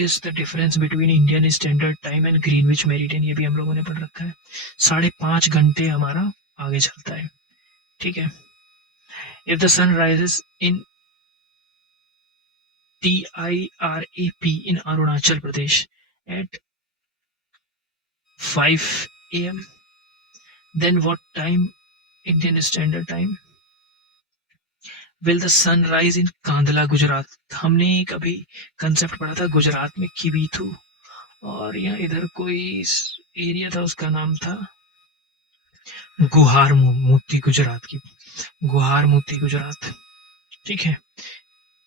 is the difference between Indian standard time and Greenwich meridian? ये भी हम लोगों ने पढ़ रखा है। 5.5 घंटे हमारा आगे चलता है, ठीक है। If the sun rises in TIRAP in Arunachal Pradesh at 5 a.m. then what time Indian standard time will the sun rise in Kandla Gujarat? हमने एक अभी कंसेप्ट पढ़ा था गुजरात में किबीथू, और यहाँ इधर कोई एरिया था, उसका नाम था गुहार मोती गुजरात की, गुहार मोती गुजरात, ठीक है।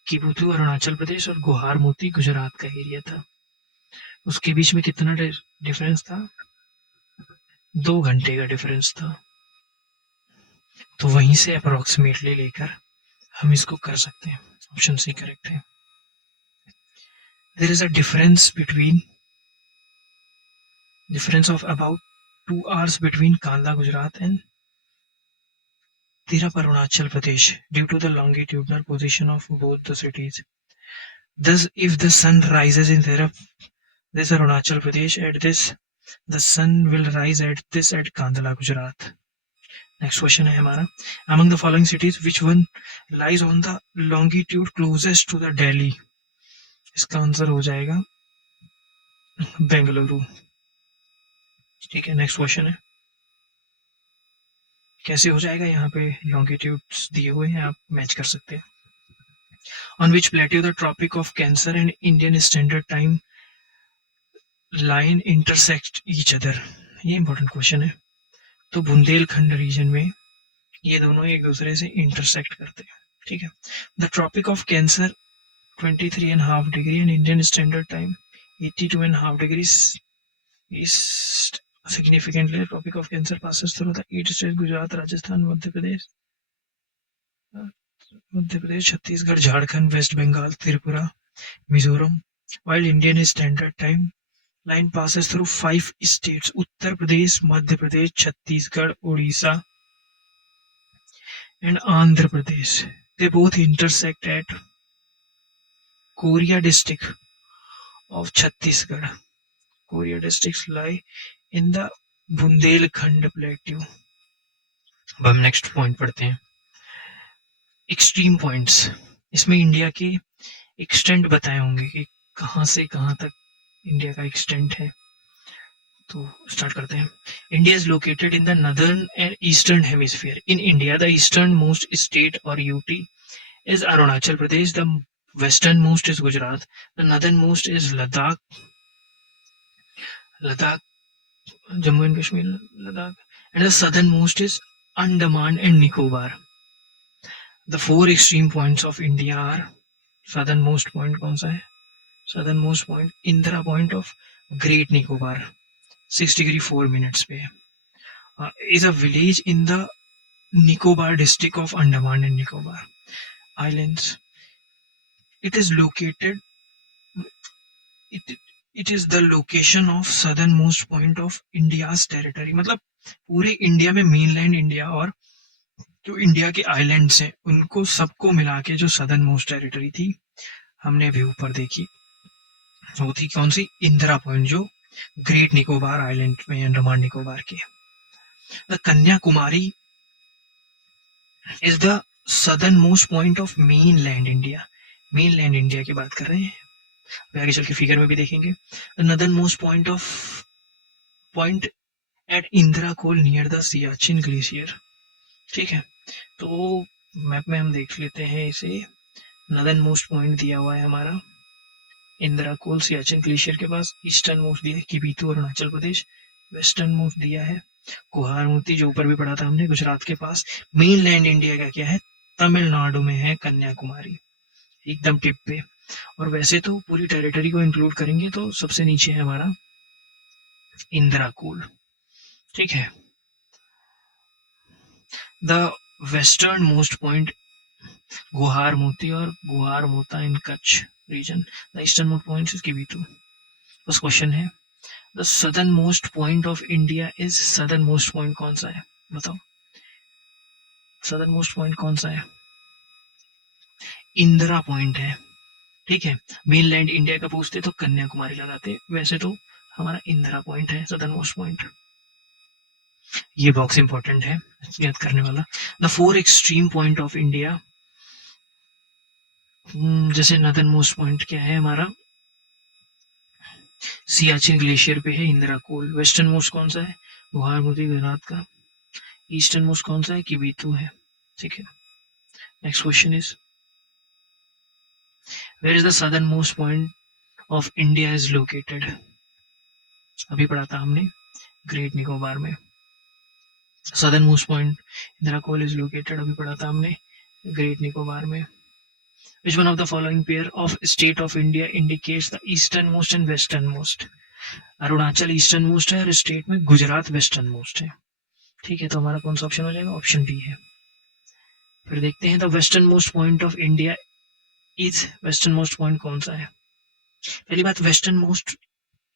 किबीथू अरुणाचल प्रदेश और गुहार मोती गुजरात का एरिया था। उसके बीच में कितना डिफरेंस था? 2 घंटे का डिफरेंस था। तो वहीं से अप्रोक्सीमेटली लेकर हम इसको कर सकते हैं। ऑप्शन सी करेक्ट है। There is a difference of about 2 hours between Kandla, Gujarat and Tirap, Arunachal Pradesh due to the longitudinal position of both the cities. Thus, if the sun rises in Tirap, this Arunachal Pradesh, at this, the sun will rise at this at Kandla, Gujarat. Next question है हमारा, among the following cities, which one lies on the longitude closest to the Delhi? इसका answer हो जाएगा बेंगलुरु, ठीक है। Next question है, कैसे हो जाएगा? यहाँ पे लॉन्गिट्यूड्स दिए हुए हैं, आप मैच कर सकते हैं। On which plateau the tropic of cancer and Indian standard time line intersect each other? ये इंपॉर्टेंट क्वेश्चन है। तो बुंदेलखंड रीजन में ये दोनों एक दूसरे से इंटरसेक्ट करते हैं, ठीक है। The tropic of cancer 23.5 degree and Indian standard time 82.5 degrees east. Significantly, the tropic of Cancer passes through the 8 states: Gujarat, Rajasthan, Madhya Pradesh, Chhattisgarh, Jharkhand, West Bengal, Tripura, Mizoram. While Indian Standard Time line passes through 5 states: Uttar Pradesh, Madhya Pradesh, Chhattisgarh, Odisha, and Andhra Pradesh. They both intersect at Korea district of Chhattisgarh. Korea districts lie in the Bundelkhand plateau. अब हम next point पढ़ते हैं, extreme points. इसमें India के extent बताए होंगे कि कहाँ से कहाँ तक इंडिया का एक्सटेंट है। तो स्टार्ट करते हैं। India is located in the northern and eastern hemisphere. In India the eastern most state और UT is Arunachal Pradesh, the western most is Gujarat, the northern most is Ladakh, Jammu and Kashmir, Ladakh, and the southernmost is Andaman and Nicobar. The 4 extreme points of India are, southernmost point कौन सा है? Southernmost point Indira Point of Great Nicobar, 6 degree 4 minutes पे is a village in the Nicobar district of Andaman and Nicobar Islands. It is located. It is the location of southernmost point of India's territory. मतलब पूरे India में mainland India और जो India के islands हैं उनको सबको मिला के जो सदर्न मोस्ट टेरिटरी थी हमने अभी ऊपर देखी, वो थी कौन सी? इंदिरा पॉइंट, जो ग्रेट निकोबार आइलैंड में, अंडमान निकोबार के। The Kanyakumari is the southern most point of mainland India. Mainland India की बात कर रहे हैं, आगे चल के फिगर में भी देखेंगे। Northern most point at Indira Col near the Siachen glacier, ठीक है। तो मैप में हम देख लेते हैं इसे, नदर्न मोस्ट पॉइंट दिया हुआ है हमारा इंदिरा कोल सियाचिन ग्लेशियर के पास। ईस्टर्न मोस्ट दिया है किबीतू अरुणाचल प्रदेश। वेस्टर्न मोस्ट दिया है कुहार मोती, जो ऊपर भी पढ़ा था हमने, गुजरात के पास। मेन लैंड इंडिया का क्या है, तमिलनाडु में है कन्याकुमारी, एकदम टिप पे। और वैसे तो पूरी टेरिटरी को इंक्लूड करेंगे तो सबसे नीचे है हमारा इंदिरा कोल। ठीक है। द वेस्टर्न मोस्ट पॉइंट गुहार मोती और Guhar Mota in Kutch region. The eastern most point is Kibithu. बस क्वेश्चन है, the southern most point of India is, southern most point कौन सा है बताओ, सदर्न मोस्ट पॉइंट कौन सा है? इंदिरा पॉइंट है। ठीक है, मेनलैंड इंडिया का पूछते तो कन्याकुमारी लगाते, वैसे तो हमारा इंदिरा पॉइंट है सदर्न मोस्ट पॉइंट। ये बॉक्स इंपॉर्टेंट है याद करने वाला। The four extreme point of India, जैसे नदर्न मोस्ट पॉइंट क्या है हमारा, सियाचिन ग्लेशियर पे है इंदिरा कोल। वेस्टर्न मोस्ट कौन सा है, गुहार मोती गुजरात का। ईस्टर्न मोस्ट कौन सा है, किबीतू है। ठीक है, next question is, where is the southern most point of India is located? अभी पढ़ा था हमने, ग्रेट निकोबार में। Southern most point Indira Col is located, अभी पढ़ा था हमने, ग्रेट निकोबार में। Which one of the following pair of state of India indicates the easternmost and westernmost? Arunachal eastern most है और स्टेट में गुजरात वेस्टर्न मोस्ट है। ठीक है, तो हमारा कौन सा ऑप्शन हो जाएगा, ऑप्शन डी है। फिर देखते हैं, the western most point of India is, western most point कौन सा है? पहली बात, वेस्टर्न मोस्ट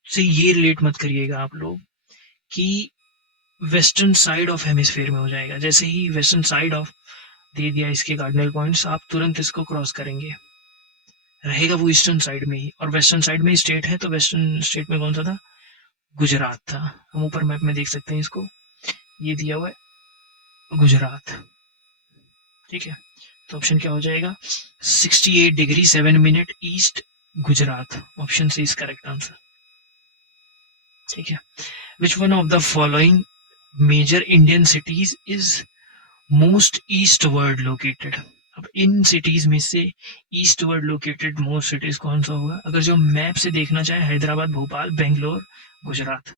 से ये रिलेट मत करिएगा आप लोग कि वेस्टर्न साइड ऑफ हेमिस्फेयर में हो जाएगा। जैसे ही वेस्टर्न साइड ऑफ दे दिया इसके कार्डिनल पॉइंट्स, आप तुरंत इसको क्रॉस करेंगे, रहेगा वो ईस्टर्न साइड में ही। और वेस्टर्न साइड में स्टेट है, तो वेस्टर्न स्टेट में कौन सा था, गुजरात था। हम ऊपर मैप में देख सकते हैं इसको, ये दिया हुआ है गुजरात। ठीक है, तो ऑप्शन क्या हो जाएगा, 68 degree 7 minute east Gujarat, option C is correct answer. ठीक है, which one of the following major Indian cities is most eastward located? अब इन सिटीज में से ईस्टवर्ड लोकेटेड मोस्ट सिटीज कौन सा होगा? अगर जो मैप से देखना चाहे, हैदराबाद, भोपाल, बेंगलोर, गुजरात।